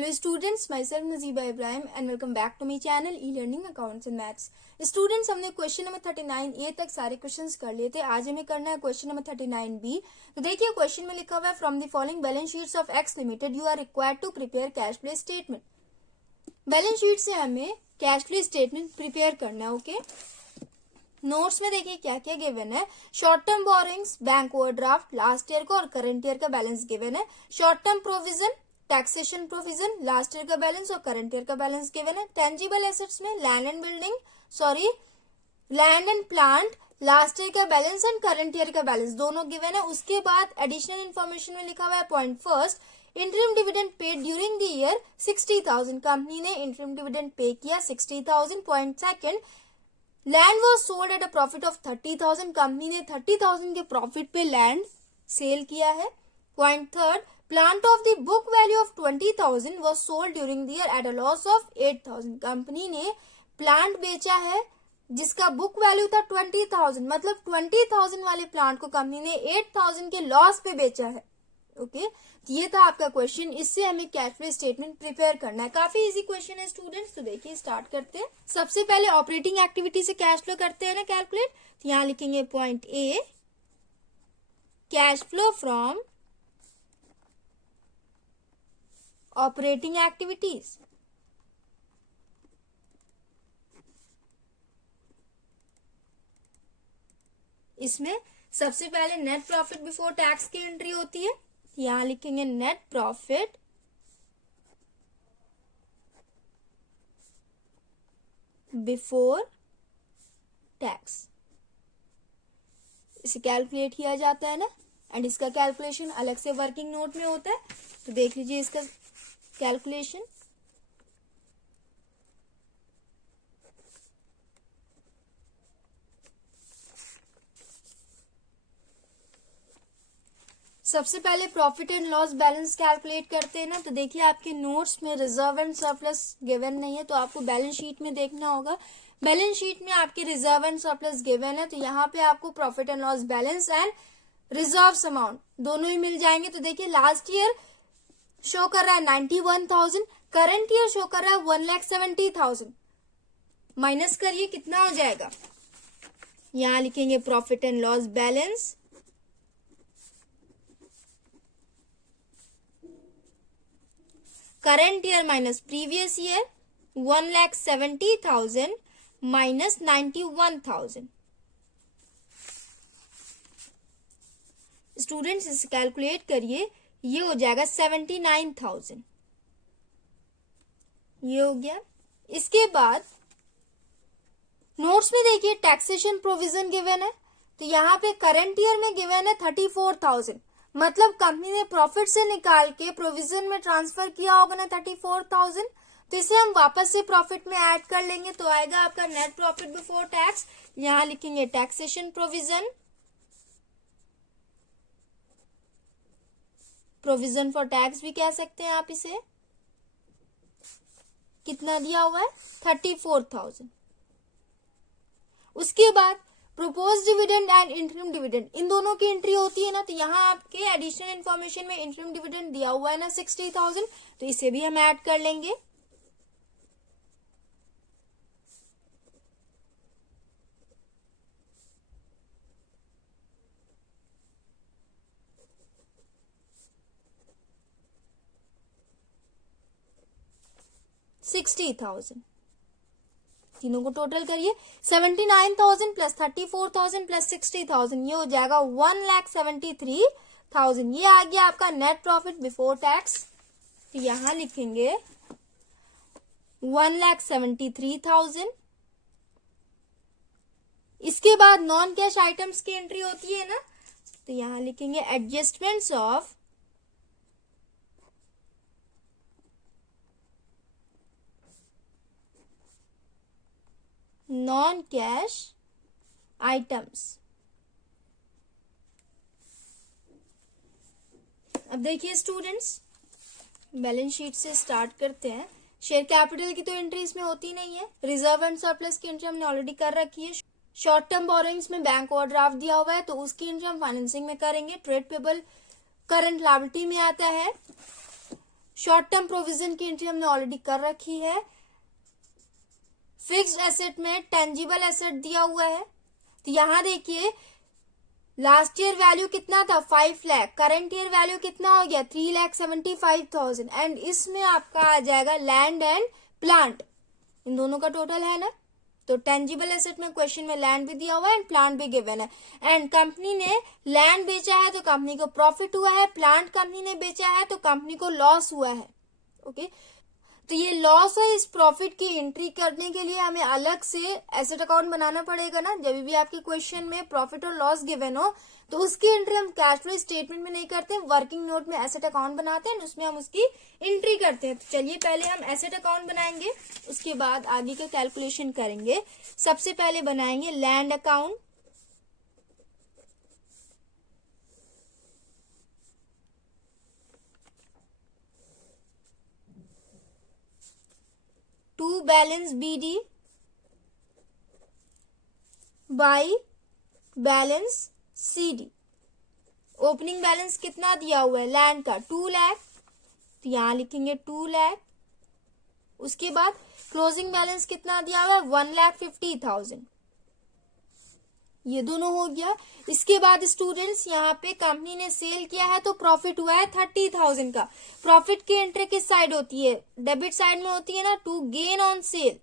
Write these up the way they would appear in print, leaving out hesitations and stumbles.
Hello students, myself Nazeeba Ibrahim and welcome back to my channel e-learning accounts and maths. Students, हमने question number 39A तक सारे questions कर लिए थे. आज हमें करना है क्वेश्चन नंबर 39B. तो देखिए क्वेश्चन में लिखा हुआ है from the following balance sheets of X limited you are required to prepare cash flow statement. Balance sheet से हमें कैश फ्लो स्टेटमेंट प्रिपेयर करना है. ओके, नोट्स में देखिए क्या क्या गिवन है. Short term borrowings, bank overdraft, last year का और करंट ईयर का बैलेंस गिवन है. Short term provision, taxation provision, last year का बैलेंस और करंट ईयर का बैलेंस गिवन है. टेंजिबल एसेट्स में land and plant, last year का बैलेंस एंड करंट ईयर का बैलेंस दोनों गिवन है. उसके बाद एडिशनल इन्फॉर्मेशन में लिखा हुआ है point first, interim dividend paid during the year 60,000. Company ने इंटरिम डिविडेंड पे किया 60,000. Point second, land was sold at a profit of 30,000. Company ने 30,000 के प्रॉफिट पे लैंड सेल किया है. Point third, plant of the book value of 20,000 was sold during the year at a loss of 8,000. Company ने plant बेचा है जिसका book value था 20,000, मतलब 20,000 वाले प्लांट को कंपनी ने 8,000 के लॉस पे बेचा है. ओके, ये था आपका क्वेश्चन. इससे हमें कैश फ्लो स्टेटमेंट प्रिपेयर करना है. काफी इजी क्वेश्चन है स्टूडेंट्स. तो देखिए स्टार्ट करते हैं. सबसे पहले ऑपरेटिंग एक्टिविटी से कैश फ्लो करते हैं ना कैलकुलेट. तो यहां लिखेंगे point A, cash flow from operating activities. इसमें सबसे पहले नेट प्रॉफिट बिफोर टैक्स की एंट्री होती है. यहां लिखेंगे नेट प्रॉफिट बिफोर टैक्स. इसे कैलकुलेट किया जाता है ना, एंड इसका कैलकुलेशन अलग से वर्किंग नोट में होता है. तो देख लीजिए इसका कैलकुलेशन. सबसे पहले profit and loss balance calculate करते हैं ना. तो देखिए आपके नोट्स में रिजर्व एंड सरप्लस गिवन नहीं है, तो आपको बैलेंस शीट में देखना होगा. बैलेंस शीट में आपके रिजर्व एंड सरप्लस गिवन है, तो यहाँ पे आपको profit and loss balance and reserve amount दोनों ही मिल जाएंगे. तो देखिए लास्ट ईयर शो कर रहा है 91,000, करंट ईयर शो कर रहा है 1,70,000. माइनस करिए कितना हो जाएगा. यहां लिखेंगे profit and loss balance current year minus previous year, 1,70,000 minus 91,000. Students इसे कैलकुलेट करिए, ये हो जाएगा 79,000. ये हो गया. इसके बाद नोट्स में देखिए टैक्सेशन प्रोविजन गिवन है. तो यहाँ पे करंट ईयर में गिवन है 34,000, मतलब कंपनी ने प्रॉफिट से निकाल के प्रोविजन में ट्रांसफर किया होगा ना 34,000. तो इसे हम वापस से प्रॉफिट में ऐड कर लेंगे, तो आएगा आपका नेट प्रॉफिट बिफोर टैक्स. यहां लिखेंगे टैक्सेशन प्रोविजन फॉर टैक्स भी कह सकते हैं आप इसे. कितना दिया हुआ है 34,000. उसके बाद propose dividend and interim dividend, इन दोनों की एंट्री होती है ना. तो यहाँ आपके एडिशनल इन्फॉर्मेशन में इंटरिम डिविडेंड दिया हुआ है ना 60,000, तो इसे भी हम ऐड कर लेंगे. $60,000 तीनों को टोटल करिए. 79,000 प्लस 34,000 प्लस 60,000, ये हो जाएगा 1,73,000. ये आ गया आपका नेट प्रॉफिट बिफोर टैक्स. तो यहां लिखेंगे 1,73,000. इसके बाद नॉन कैश आइटम्स की एंट्री होती है ना, तो यहां लिखेंगे adjustments of non cash items. अब देखिए स्टूडेंट्स, बैलेंस शीट से स्टार्ट करते हैं. शेयर कैपिटल की तो एंट्री इसमें होती नहीं है. रिजर्व एंड सरप्लस की एंट्री हमने ऑलरेडी कर रखी है. शॉर्ट टर्म बोरोइंग्स में बैंक ओवरड्राफ्ट दिया हुआ है, तो उसकी एंट्री हम फाइनेंसिंग में करेंगे. ट्रेड पेबल करंट लायबिलिटी में आता है. शॉर्ट टर्म प्रोविजन की एंट्री हमने ऑलरेडी कर रखी है। फिक्स्ड एसेट में टेंजिबल एसेट दिया हुआ है, तो यहां देखिए लास्ट ईयर वैल्यू कितना था 5 लाख, करंट ईयर वैल्यू कितना हो गया 3,75,000 एंड इसमें आपका आ जाएगा लैंड एंड प्लांट, इन दोनों का टोटल है ना। तो टेंजिबल एसेट में क्वेश्चन में लैंड भी दिया हुआ है एंड प्लांट भी गिवन है। एंड कंपनी ने लैंड बेचा है तो कंपनी को प्रॉफिट हुआ है, प्लांट कंपनी ने बेचा है तो कंपनी को लॉस हुआ है। ओके, तो ये लॉस और इस प्रॉफिट की एंट्री करने के लिए हमें अलग से एसेट अकाउंट बनाना पड़ेगा ना। जब भी आपके क्वेश्चन में प्रॉफिट और लॉस गिवन हो तो उसकी एंट्री हम कैश फ्लो स्टेटमेंट में नहीं करते, वर्किंग नोट में एसेट अकाउंट बनाते हैं, उसमें हम उसकी एंट्री करते हैं। तो चलिए पहले हम एसेट अकाउंट बनाएंगे, उसके बाद आगे का कैलकुलेशन करेंगे। सबसे पहले बनाएंगे land account. To balance BD by balance CD। Opening balance कितना दिया हुआ है लैंड का 2 लाख, तो यहां लिखेंगे 2 लाख। उसके बाद क्लोजिंग बैलेंस कितना दिया हुआ है 1,50,000, ये दोनों हो गया। इसके बाद स्टूडेंट्स यहाँ पे कंपनी ने सेल किया है तो प्रॉफिट हुआ है 30,000 का। प्रॉफिट की एंट्री किस साइड होती है, डेबिट साइड में होती है ना, टू गेन ऑन सेल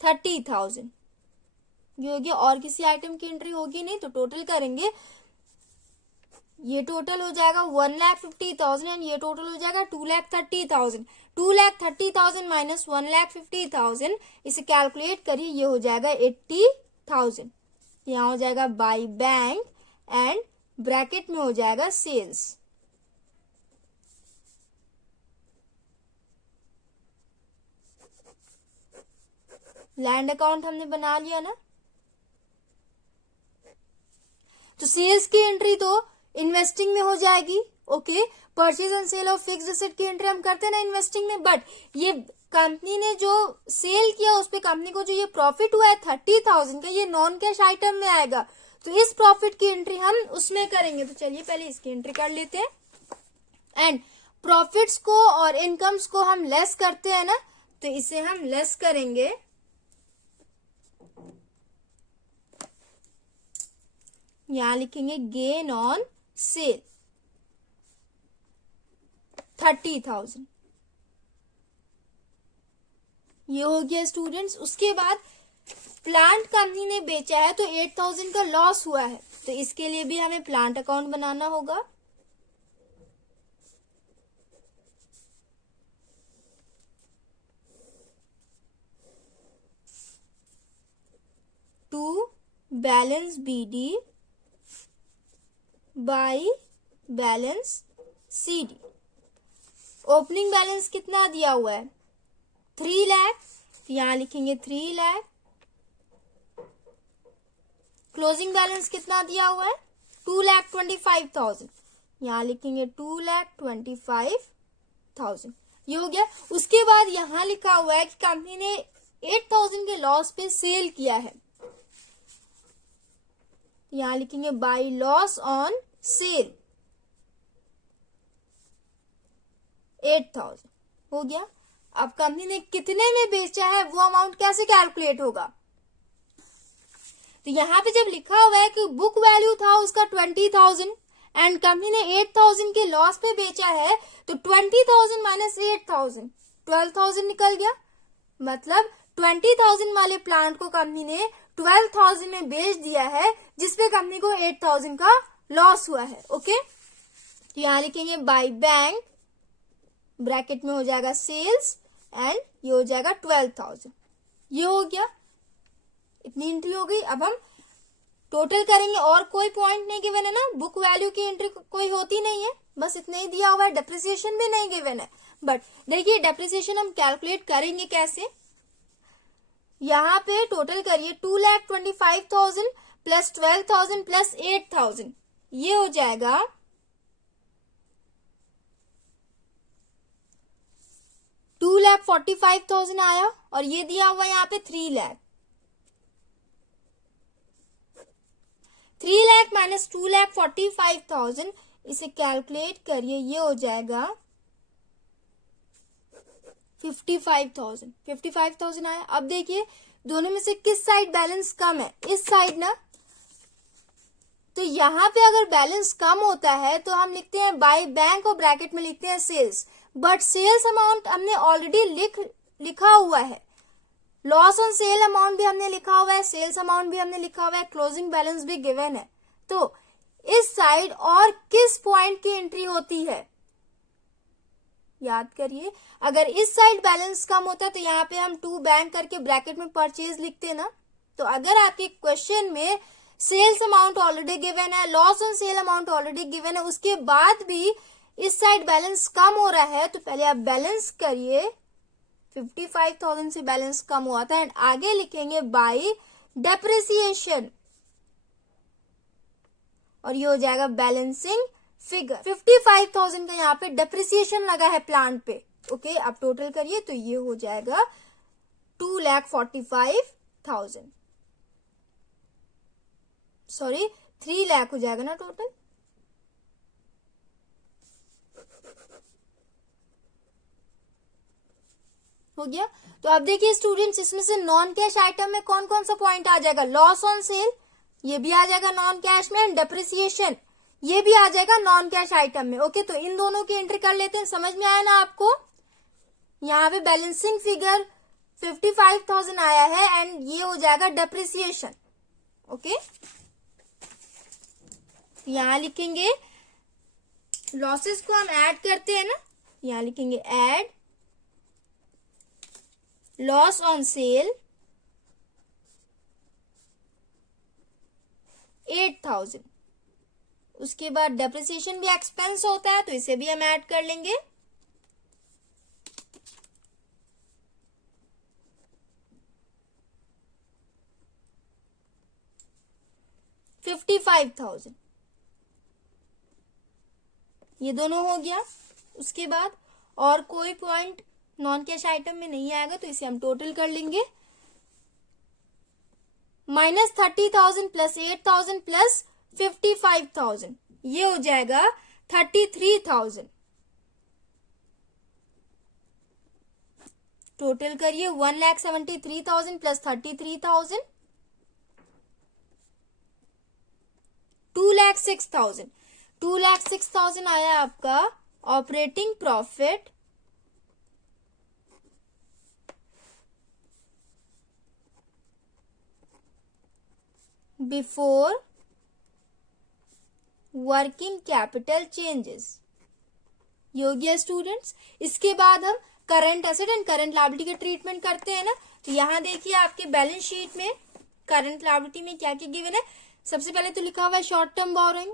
30,000 ये हो गया। और किसी आइटम की एंट्री होगी नहीं तो टोटल करेंगे, ये टोटल हो जाएगा 1,50,000 एंड ये टोटल हो जाएगा 2,30,000। 2,30,000 माइनस 1,50,000 इसे कैलकुलेट करिए, ये हो जाएगा 80,000। यहाँ हो जाएगा बाय बैंक एंड ब्रैकेट में हो जाएगा सेल्स। लैंड अकाउंट हमने बना लिया ना। तो सेल्स की एंट्री तो इन्वेस्टिंग में हो जाएगी। Okay, purchase and sale of fixed asset की एंट्री हम करते हैं ना इन्वेस्टिंग में, बट ये कंपनी ने जो सेल किया उस पे कंपनी को जो ये प्रॉफिट हुआ है 30,000 का, ये नॉन कैश आइटम में आएगा, तो इस प्रॉफिट की एंट्री हम उसमें करेंगे। तो चलिए पहले इसकी एंट्री कर लेते हैं। एंड प्रॉफिट्स को और इनकम्स को हम लेस करते हैं ना, तो इसे हम लेस करेंगे। यहां लिखेंगे गेन ऑन सेल 30,000, ये हो गया स्टूडेंट्स। उसके बाद प्लांट कंपनी ने बेचा है तो 8,000 का लॉस हुआ है, तो इसके लिए भी हमें प्लांट अकाउंट बनाना होगा। To balance BD by balance CD। Opening balance कितना दिया हुआ है 3 लाख, तो यहां लिखेंगे 3 लाख। क्लोजिंग बैलेंस कितना दिया हुआ है 2,25,000, यहां लिखेंगे 2,25,000, ये हो गया। उसके बाद यहां लिखा हुआ है कि कंपनी ने 8,000 के लॉस पे सेल किया है, यहां लिखेंगे बाय लॉस ऑन सेल 8,000 हो गया। अब कंपनी ने कितने में बेचा है वो अमाउंट कैसे कैलकुलेट होगा, तो यहां पे जब लिखा हुआ है कि बुक वैल्यू था उसका 20,000 एंड कंपनी ने 8,000 के लॉस पे बेचा है, तो 20,000 माइनस 8,000 12,000 निकल गया। मतलब 20,000 वाले प्लांट को कंपनी ने 12,000 में बेच दिया है, जिसपे कंपनी को 8,000 का लॉस हुआ है। ओके, तो यहां लिखेंगे बाय बैंक, ब्रैकेट में हो जाएगा सेल्स एंड ये हो जाएगा 12,000, ये हो गया। इतनी एंट्री हो गई। अब हम टोटल करेंगे और कोई पॉइंट नहीं गिवन है ना, बुक वैल्यू की एंट्री कोई होती नहीं है, बस इतना ही दिया हुआ है। डेप्रिसिएशन भी नहीं गिवन है, बट देखिए डेप्रिसिएशन हम कैलकुलेट करेंगे कैसे। यहाँ पे टोटल करिए 2,25,000 प्लस 12,000 प्लस 8,000, ये हो जाएगा 2,45,000 आया, और ये दिया हुआ यहाँ पे 3 लाख। 3 लाख माइनस 2,45,000 इसे कैलकुलेट करिए, ये हो जाएगा 55,000। 55,000 आया। अब देखिए दोनों में से किस साइड बैलेंस कम है, इस साइड ना। तो यहाँ पे अगर बैलेंस कम होता है तो हम लिखते हैं बाय बैंक और ब्रैकेट में लिखते हैं सेल्स, बट सेल्स अमाउंट हमने ऑलरेडी लिखा हुआ है, लॉस ऑन सेल अमाउंट भी हमने लिखा हुआ है, सेल्स अमाउंट भी हमने लिखा हुआ है, क्लोजिंग बैलेंस भी गिवन है। तो इस साइड और किस पॉइंट की एंट्री होती है, याद करिए। अगर इस साइड बैलेंस कम होता है तो यहाँ पे हम टू बैंक करके ब्रैकेट में परचेज लिखते ना। तो अगर आपके क्वेश्चन में सेल्स अमाउंट ऑलरेडी गिवन है, loss on sale amount already given है, उसके बाद भी इस साइड बैलेंस कम हो रहा है, तो पहले आप बैलेंस करिए। 55,000 से बैलेंस कम हुआ था एंड आगे लिखेंगे बाय डेप्रिसिएशन, और ये हो जाएगा बैलेंसिंग फिगर। 55,000 का यहाँ पे डेप्रिसिएशन लगा है प्लांट पे। ओके, अब टोटल करिए तो ये हो जाएगा 2,45,000, सॉरी 3 लाख हो जाएगा ना टोटल। हो गया। तो अब देखिए स्टूडेंट्स, इसमें से नॉन कैश आइटम में कौन कौन सा पॉइंट आ जाएगा, लॉस ऑन सेल ये भी आ जाएगा नॉन कैश में, डेप्रिसिएशन ये भी आ जाएगा नॉन कैश आइटम में। ओके, तो इन दोनों की एंट्री कर लेते हैं। समझ में आया ना आपको। यहाँ पे बैलेंसिंग फिगर 55,000 आया है एंड ये हो जाएगा डेप्रिसिएशन। ओके, यहां लिखेंगे लॉसेस को हम ऐड करते हैं ना, यहां लिखेंगे ऐड लॉस ऑन सेल 8,000। उसके बाद डेप्रिसिएशन भी एक्सपेंस होता है तो इसे भी हम ऐड कर लेंगे। $55,000 ये दोनों हो गया। उसके बाद और कोई पॉइंट नॉन कैश आइटम में नहीं आएगा तो इसे हम टोटल कर लेंगे। -30,000 प्लस 8,000 प्लस 55,000 ये हो जाएगा 33,000। टोटल करिए 1,73,000 प्लस 33,000 2,06,000। 2,06,000 आया आपका operating profit before working capital changes. ये हो गया स्टूडेंट्स। इसके बाद हम current asset and current liability के ट्रीटमेंट करते हैं ना। तो यहां देखिए आपके बैलेंस शीट में करंट लायबिलिटी में क्या क्या गिवन है। सबसे पहले तो लिखा हुआ है शॉर्ट टर्म बोरोइंग,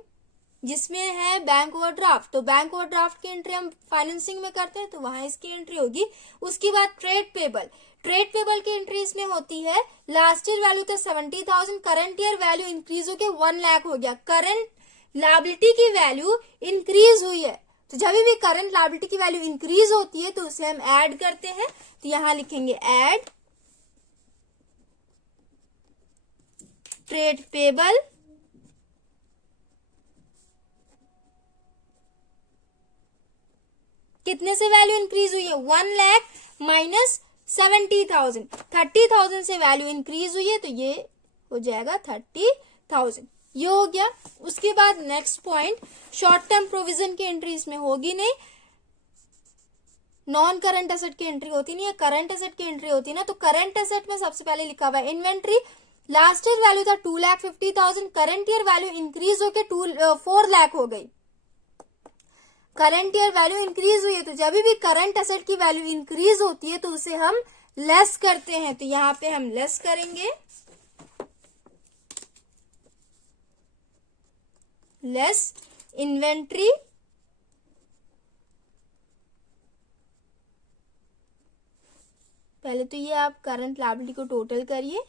जिसमें है बैंक ओवरड्राफ्ट। तो बैंक ओवरड्राफ्ट की एंट्री हम फाइनेंसिंग में करते हैं तो वहां इसकी एंट्री होगी। उसके बाद ट्रेड पेबल, ट्रेड पेबल की एंट्री इसमें होती है। लास्ट ईयर वैल्यू था 70,000, करंट ईयर वैल्यू इंक्रीज होकर 1 लाख हो गया। करंट लायबिलिटी की वैल्यू इंक्रीज हुई है, तो जब भी करंट लायबिलिटी की वैल्यू इंक्रीज होती है तो उसे हम ऐड करते हैं। तो यहां लिखेंगे ऐड ट्रेड पेबल कितने से वैल्यू इंक्रीज हुई है 1 लाख माइनस 70,000, 30,000 से वैल्यू इंक्रीज हुई है तो ये हो जाएगा 30,000। ये हो गया। उसके बाद next point short term provision की एंट्री इसमें होगी नहीं, नॉन करंट एसेट की एंट्री होती नहीं है, करंट एसेट की एंट्री होती है ना। तो करंट एसेट में सबसे पहले लिखा हुआ है इन्वेंट्री। लास्ट ईयर वैल्यू था 2,50,000, करंट ईयर वैल्यू इंक्रीज होकर 4 लाख हो गई। करंट ईयर वैल्यू इंक्रीज हुई है तो जब भी करंट एसेट की वैल्यू इंक्रीज होती है तो उसे हम लेस करते हैं। तो यहां पे हम लेस करेंगे, लेस इन्वेंट्री पहले तो ये आप करंट लायबिलिटी को टोटल करिए।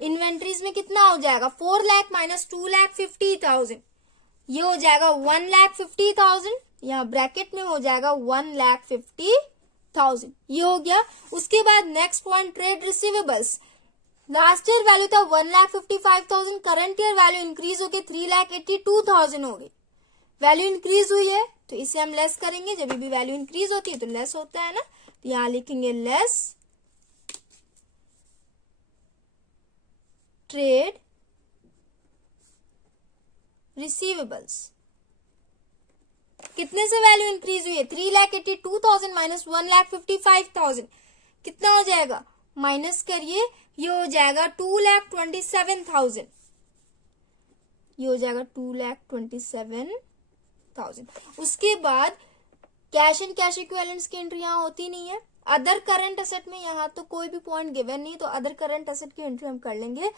इन्वेंट्रीज में कितना हो जाएगा 4 लाख माइनस 2,50,000 ये हो जाएगा 1,50,000। यहाँ ब्रैकेट में हो जाएगा 1,50,000 ये हो गया। उसके बाद next point trade receivables, last year value था 1,55,000, करंट ईयर वैल्यू इंक्रीज होके 3,82,000 हो गई। वैल्यू इंक्रीज हुई है तो इसे हम लेस करेंगे, जब भी वैल्यू इंक्रीज होती है तो लेस होता है ना, तो यहां लिखेंगे लेस ट्रेड रिसीवेबल्स। कितने से वैल्यू इंक्रीज हुई है? 3,82,000 माइनस 1,55,000 कितना हो जाएगा? माइनस करिए, ये हो जाएगा 2,27,000, ये हो जाएगा 2,27,000। उसके बाद कैश एंड कैश इक्विवेलेंट्स की एंट्री यहाँ होती नहीं है। अदर करंट एसेट में यहाँ तो कोई भी पॉइंट गिवन नहीं, तो अदर करंट एसेट की एंट्री हम कर लेंगे।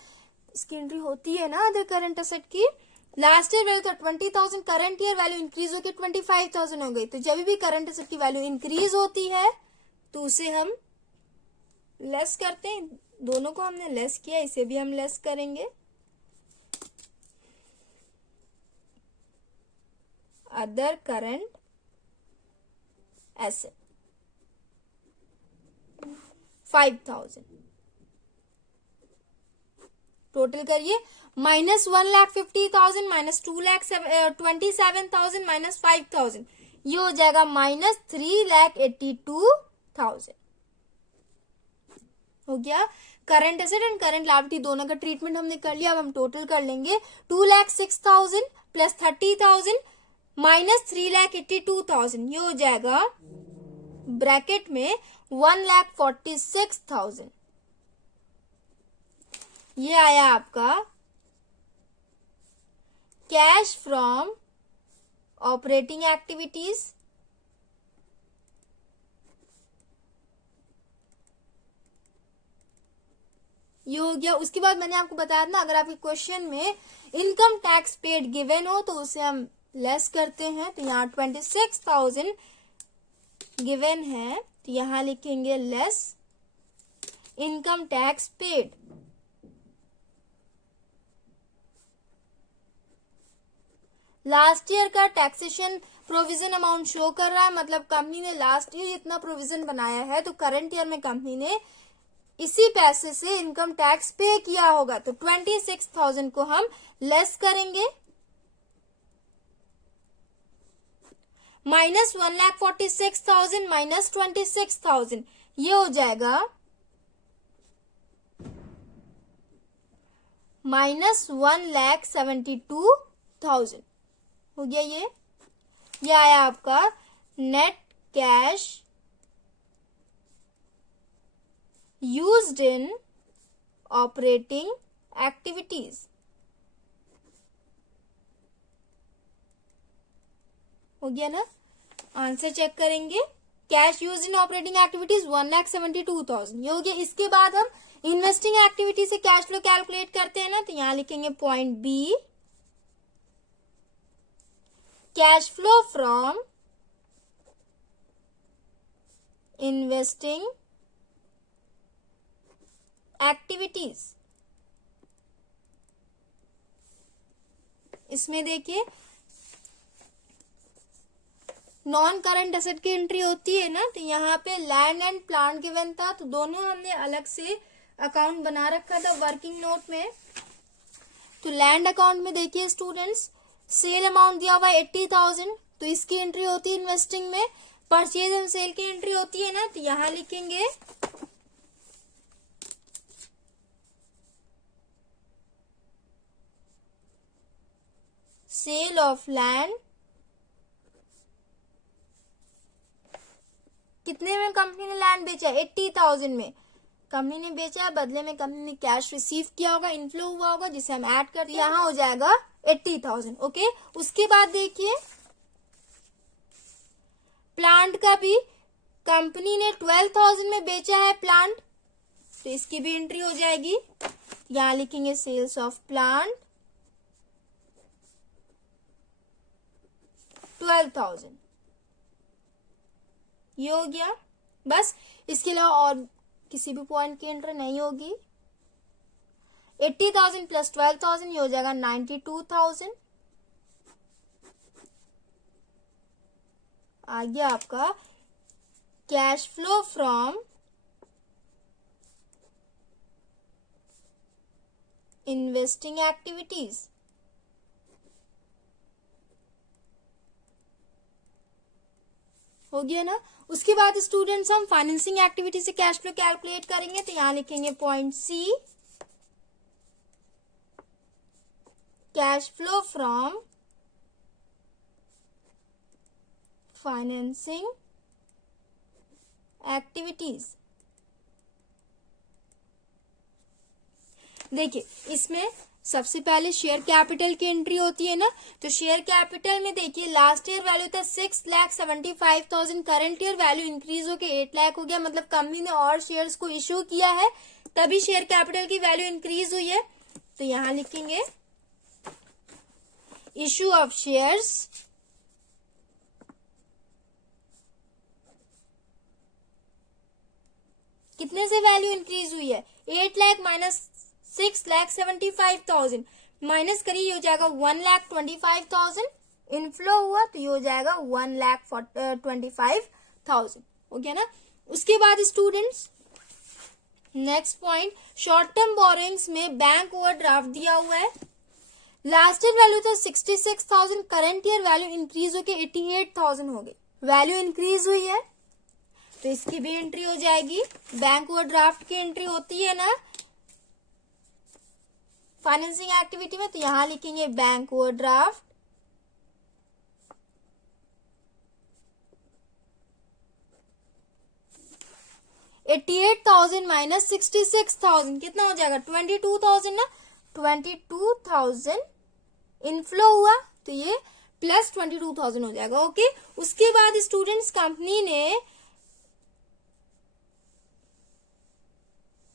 इसकी एंट्री होती है ना अदर करंट एसेट की। लास्ट ईयर वैल्यू था 20,000, करंट ईयर वैल्यू इंक्रीज होकर 25,000 हो गई। तो जब भी करंट एसेट की वैल्यू इंक्रीज होती है तो उसे हम लेस करते हैं। दोनों को हमने लेस किया, इसे भी हम लेस करेंगे। अदर करंट एसेट 5,000 टोटल करिए, माइनस 1,50,000 माइनस 2,27,000 माइनस 5,000, ये हो जाएगा माइनस 3,82,000। हो गया। Current asset and current liability दोनों का ट्रीटमेंट हमने कर लिया। अब हम टोटल कर लेंगे। 2,06,000 प्लस 30,000 माइनस 3,82,000, ये हो जाएगा ब्रैकेट में 1,46,000। ये आया आपका कैश फ्रॉम ऑपरेटिंग एक्टिविटीज। ये हो गया। उसके बाद मैंने आपको बताया ना, अगर आपके क्वेश्चन में इनकम टैक्स पेड गिवन हो तो उसे हम लेस करते हैं। तो यहाँ 26,000 गिवन है, तो यहां लिखेंगे less income tax paid. Last year का टैक्सेशन प्रोविजन अमाउंट शो कर रहा है, मतलब कंपनी ने लास्ट ईयर इतना प्रोविजन बनाया है, तो करंट ईयर में कंपनी ने इसी पैसे से इनकम टैक्स पे किया होगा। तो 26,000 को हम लेस करेंगे, माइनस 1,46,000 माइनस 26,000, ये हो जाएगा माइनस 1,72,000। हो गया। ये आया आपका net cash used in operating activities. हो गया ना। आंसर चेक करेंगे। Cash used in operating activities 1,72,000, ये हो गया। इसके बाद हम इन्वेस्टिंग एक्टिविटी से कैश फ्लो कैलकुलेट करते हैं ना, तो यहां लिखेंगे point B, cash flow from investing activities. इसमें देखिए नॉन करंट एसेट की एंट्री होती है ना, तो यहाँ पे लैंड एंड प्लांट गिवन था, तो दोनों हमने अलग से अकाउंट बना रखा था वर्किंग नोट में। तो लैंड अकाउंट में देखिए स्टूडेंट्स, सेल अमाउंट दिया हुआ 80,000, तो इसकी एंट्री होती है इन्वेस्टिंग में। परचेज एंड सेल की एंट्री होती है ना, तो यहां लिखेंगे सेल ऑफ लैंड। कितने में कंपनी ने लैंड बेचा? 80,000 में कंपनी ने बेचा, बदले में कंपनी ने कैश रिसीव किया होगा, इनफ्लो हुआ होगा, जिसे हम ऐड करते हैं, यहां हो जाएगा 80,000। ओके। उसके बाद देखिए प्लांट का भी कंपनी ने 12,000 में बेचा है प्लांट, तो इसकी भी एंट्री हो जाएगी। यहां लिखेंगे सेल्स ऑफ प्लांट 12,000, ये हो गया। बस, इसके अलावा और किसी भी पॉइंट की एंट्री नहीं होगी। 80,000 प्लस 12,000, ये हो जाएगा 92,000। आ गया आपका cash flow from investing activities. हो गया ना। उसके बाद स्टूडेंट्स हम फाइनेंसिंग एक्टिविटी से कैश फ्लो कैलकुलेट करेंगे, तो यहां लिखेंगे point C, cash flow from financing activities. देखिए इसमें सबसे पहले शेयर कैपिटल की एंट्री होती है ना, तो शेयर कैपिटल में देखिए लास्ट ईयर वैल्यू था 6,75,000, करंट ईयर वैल्यू इंक्रीज होकर 8 लाख हो गया, मतलब कंपनी ने और शेयर्स को इश्यू किया है तभी शेयर कैपिटल की वैल्यू इंक्रीज हुई है। तो यहां लिखेंगे इश्यू ऑफ शेयर्स कितने से वैल्यू इंक्रीज हुई है, 8 लाख माइनस 6,75,000 माइनस करिए, हो जाएगा 1,25,000। इनफ्लो हुआ तो ये हो जाएगा 1,25,000। हो गया ना। उसके बाद students next point, short term borrowings में बैंक ओवरड्राफ्ट दिया हुआ है। लास्ट ईयर वैल्यू था 66,000, करंट ईयर वैल्यू इंक्रीज होकर 88,000 हो गई, वैल्यू इंक्रीज हुई है तो इसकी भी एंट्री हो जाएगी। बैंक ओवरड्राफ्ट की एंट्री होती है ना फाइनेंसिंग एक्टिविटी में, तो यहां लिखेंगे बैंक ओवरड्राफ्ट, $88,000 माइनस 66,000 कितना हो जाएगा 22,000 ना, 22,000 इनफ्लो हुआ तो ये प्लस 22,000 हो जाएगा। ओके। उसके बाद स्टूडेंट्स कंपनी ने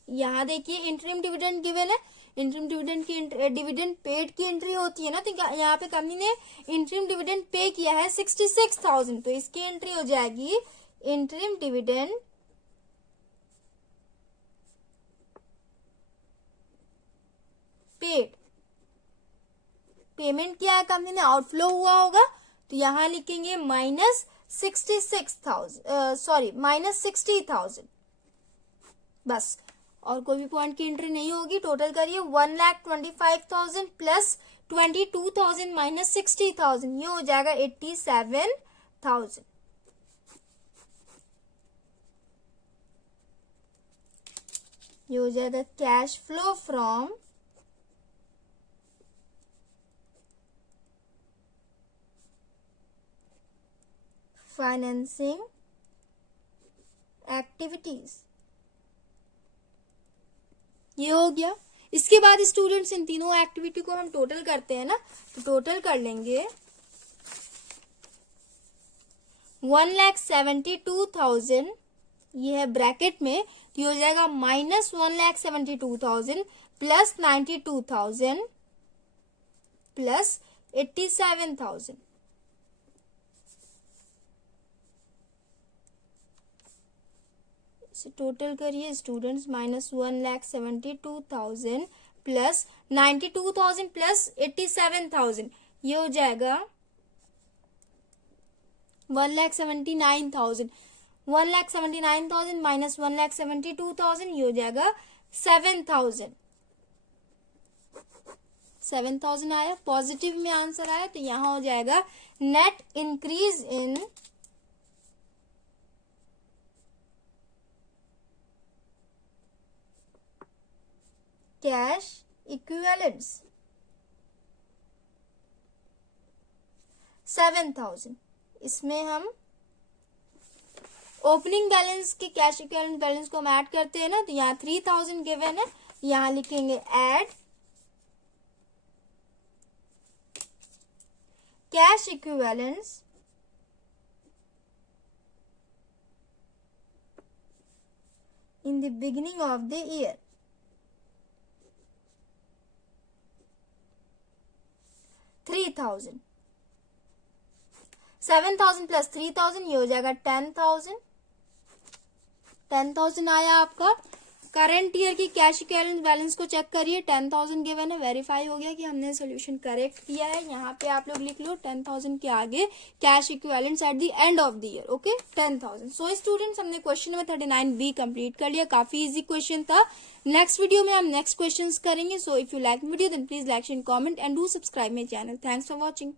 यहां देखिए इंटरिम डिविडेंड गिवन है, इंटरिम डिविडेंड की डिविडेंड पेड की एंट्री होती है ना, तो यहाँ पे कंपनी ने इंटरिम डिविडेंड पे किया है 66,000, तो इसकी एंट्री हो जाएगी इंटरिम डिविडेंड पेड। पेमेंट किया है कंपनी ने, आउटफ्लो हुआ होगा तो यहां लिखेंगे माइनस 60,000 बस, और कोई भी पॉइंट की एंट्री नहीं होगी। टोटल करिए 1,25,000 प्लस 22,000 माइनस 60,000, ये हो जाएगा 87,000। ये हो जाएगा cash flow from financing activities. ये हो गया। इसके बाद स्टूडेंट्स इन तीनों एक्टिविटी को हम टोटल करते हैं ना, तो टोटल कर लेंगे 1,72,000, ये है ब्रैकेट में, तो ये हो जाएगा माइनस 1,72,000 प्लस 92,000 प्लस 87,000। टोटल करिए स्टूडेंट्स, माइनस 1,72,000 प्लस 92,000 प्लस 87,000, ये हो जाएगा 1,79,000। 1,79,000 माइनस 1,72,000, ये हो जाएगा 7,000। 7,000 आया, पॉजिटिव में आंसर आया, तो यहां हो जाएगा net increase in cash equivalents 7,000। इसमें हम ओपनिंग बैलेंस के कैश इक्विवेलेंट बैलेंस को हम ऐड करते हैं ना, तो यहाँ 3,000 गिवन है, यहां लिखेंगे add cash equivalents in the beginning of the year. 3,000, 7,000 plus 3,000, ये हो जाएगा 10,000। 10,000 आया आपका। करंट ईयर की कैश इक्विवेलेंट बैलेंस को चेक करिए, 10,000 गिवन है, वेरीफाई हो गया कि हमने सोल्यूशन करेक्ट किया है। यहाँ पे आप लोग लिख लो 10,000 के आगे cash equivalents at the end of the year, okay 10,000। So students हमने क्वेश्चन नंबर 39B कंप्लीट कर लिया, काफी इजी क्वेश्चन था। नेक्स्ट वीडियो में हम नेक्स्ट क्वेश्चन करेंगे। So if you like video then please like and comment and do subscribe my channel. Thanks for watching.